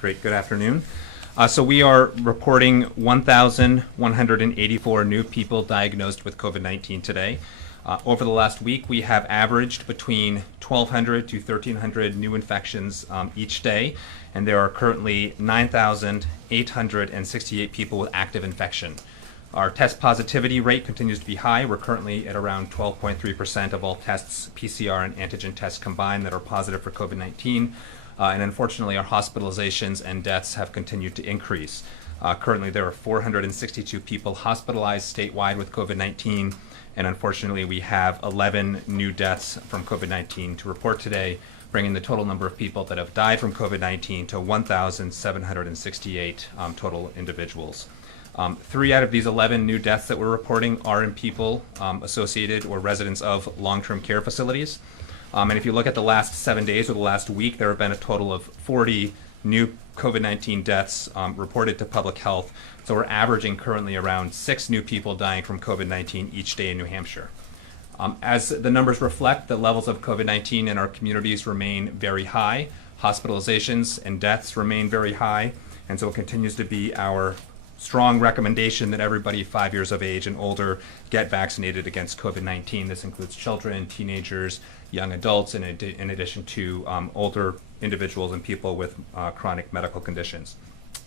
Great, good afternoon. So we are reporting 1,184 new people diagnosed with COVID-19 today. Over the last week, we have averaged between 1,200 to 1,300 new infections each day, and there are currently 9,868 people with active infection. Our test positivity rate continues to be high. We're currently at around 12.3% of all tests, PCR and antigen tests combined, that are positive for COVID-19. And unfortunately, our hospitalizations and deaths have continued to increase. Currently, there are 462 people hospitalized statewide with COVID-19, and unfortunately, we have 11 new deaths from COVID-19 to report today, bringing the total number of people that have died from COVID-19 to 1,768 total individuals. 3 out of these 11 new deaths that we're reporting are in people associated or residents of long-term care facilities. And if you look at the last 7 days or the last week, there have been a total of 40 new COVID-19 deaths reported to public health. So we're averaging currently around 6 new people dying from COVID-19 each day in New Hampshire. As the numbers reflect, the levels of COVID-19 in our communities remain very high. Hospitalizations and deaths remain very high. And so it continues to be our strong recommendation that everybody 5 years of age and older get vaccinated against COVID-19. This includes children, teenagers, young adults, in addition to older individuals and people with chronic medical conditions.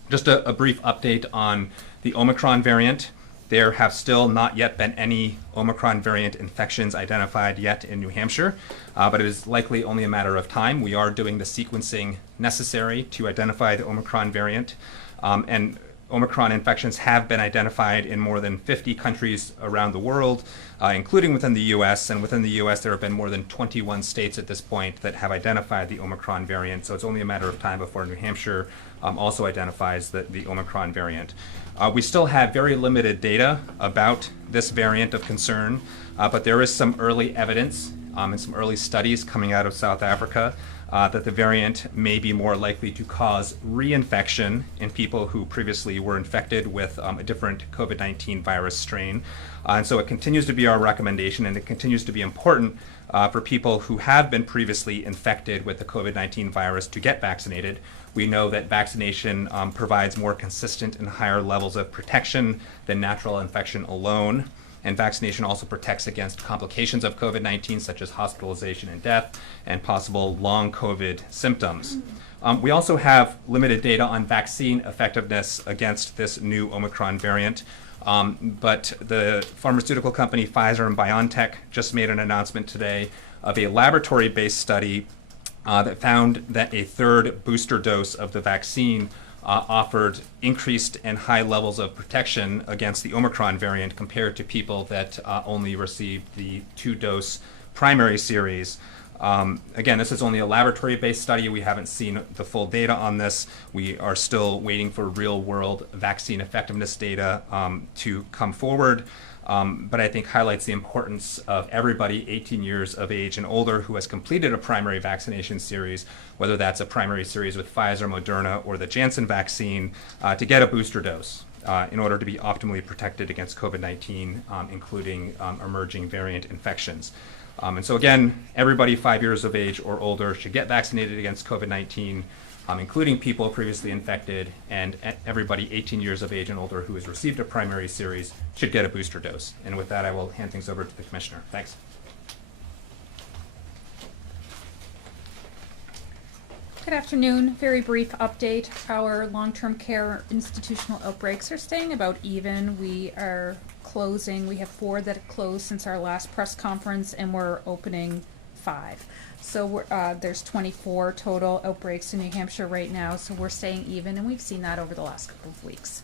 Just a brief update on the Omicron variant. There have still not yet been any Omicron variant infections identified yet in New Hampshire, but it is likely only a matter of time. We are doing the sequencing necessary to identify the Omicron variant, and Omicron infections have been identified in more than 50 countries around the world, including within the U.S. And within the U.S., there have been more than 21 states at this point that have identified the Omicron variant. So it's only a matter of time before New Hampshire also identifies the Omicron variant. We still have very limited data about this variant of concern, but there is some early evidence and some early studies coming out of South Africa that the variant may be more likely to cause reinfection in people who previously were infected with a different COVID-19 virus strain. And so it continues to be our recommendation, and it continues to be important for people who have been previously infected with the COVID-19 virus to get vaccinated. We know that vaccination provides more consistent and higher levels of protection than natural infection alone. And vaccination also protects against complications of COVID-19, such as hospitalization and death, and possible long COVID symptoms. We also have limited data on vaccine effectiveness against this new Omicron variant. But the pharmaceutical company Pfizer and BioNTech just made an announcement today of a laboratory-based study that found that a third booster dose of the vaccine offered increased and high levels of protection against the Omicron variant compared to people that only received the 2-dose primary series. Again, this is only a laboratory-based study. We haven't seen the full data on this. We are still waiting for real-world vaccine effectiveness data to come forward. But I think highlights the importance of everybody 18 years of age and older who has completed a primary vaccination series, whether that's a primary series with Pfizer, Moderna, or the Janssen vaccine, to get a booster dose in order to be optimally protected against COVID-19, including emerging variant infections. And so again, everybody 5 years of age or older should get vaccinated against COVID-19, including people previously infected, and everybody 18 years of age and older who has received a primary series should get a booster dose. And with that, I will hand things over to the Commissioner. Thanks. Good afternoon. Very brief update. Our long-term care institutional outbreaks are staying about even. We are closing. We have 4 that have closed since our last press conference, and we're opening 5. So there's 24 total outbreaks in New Hampshire right now, so we're staying even, and we've seen that over the last couple of weeks.